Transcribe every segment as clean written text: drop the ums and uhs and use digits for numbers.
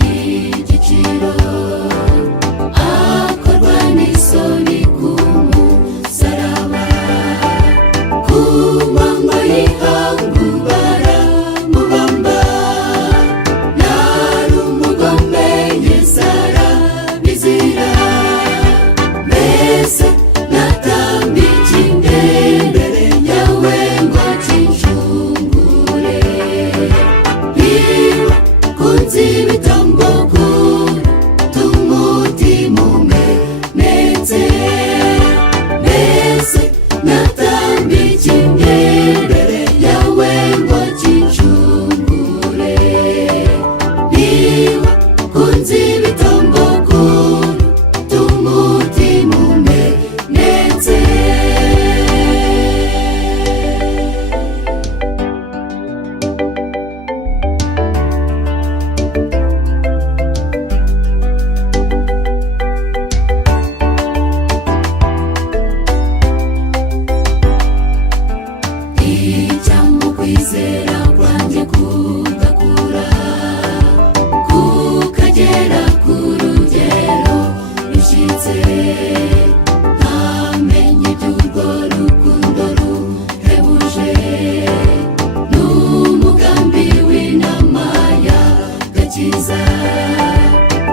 y'igiciro akorwa n'isoni ku musaraba, ku manywa y'ihangu baramubamba, nari umugome Yesu arabizira. Mbese natambika imbere yawe ngo kinshungure, niba kunzi ibitambo tumutima umenetse. Mbese natambika imbere yawe ngo kinshungure, niba kunzi ibitambo tumutima umenetse. Icyampa kwizera kwanjye kugakura, kukagera ku rugero rushyitse, ntamenya iby'urwo rukundo ruhebuje, n'umugambi w'inama y'agakiza.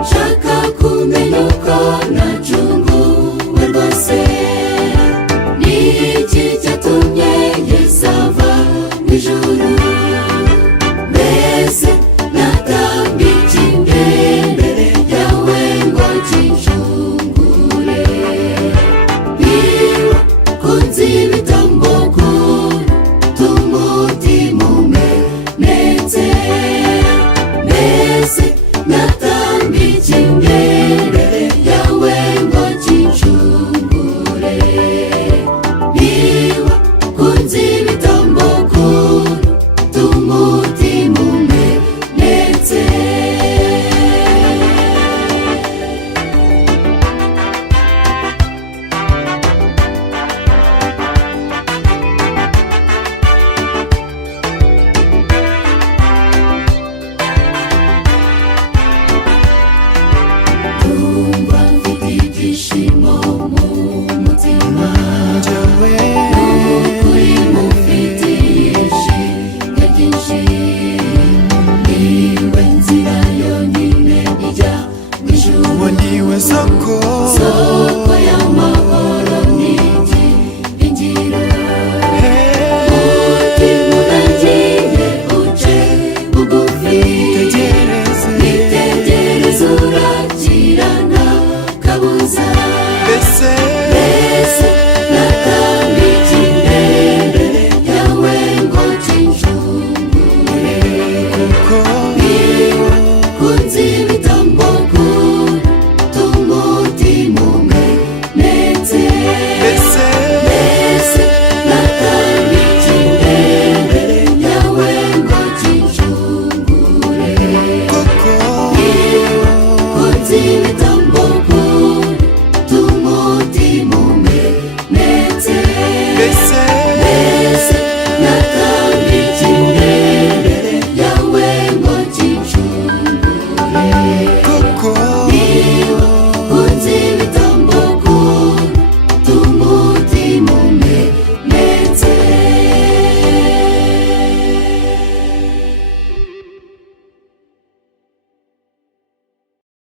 Nshaka kumenya uko nacunguwe rwose, niki cyatumye Yesu ava mu ijuru. Mbese natambika imbere yawe ngo kinshungure, niba kunzi ibitambo tumutima umenetse. Mbese natambika imbere yawe ngo kinshungure, niba kunzi ibitambo tumutima umenetse. Ndumva mfite ibyishimo mu mutima, n'ukuri mufitiye ishimwe ryinshi. Niwe nzira yonyine ijya mu ijuru, niwe soko y'amahoro n'ibyiringiro. Umutima unagiye uce bugufi, nitegereze urakirana kabuza. Mbese natambika imbere yawe ngo kinshungure, niba kunzi ibitambo tumutima umenetse. Mbese natambika imbere yawe ngo kinshungure, niba kunzi ibitambo tumutima umenetse. Mbese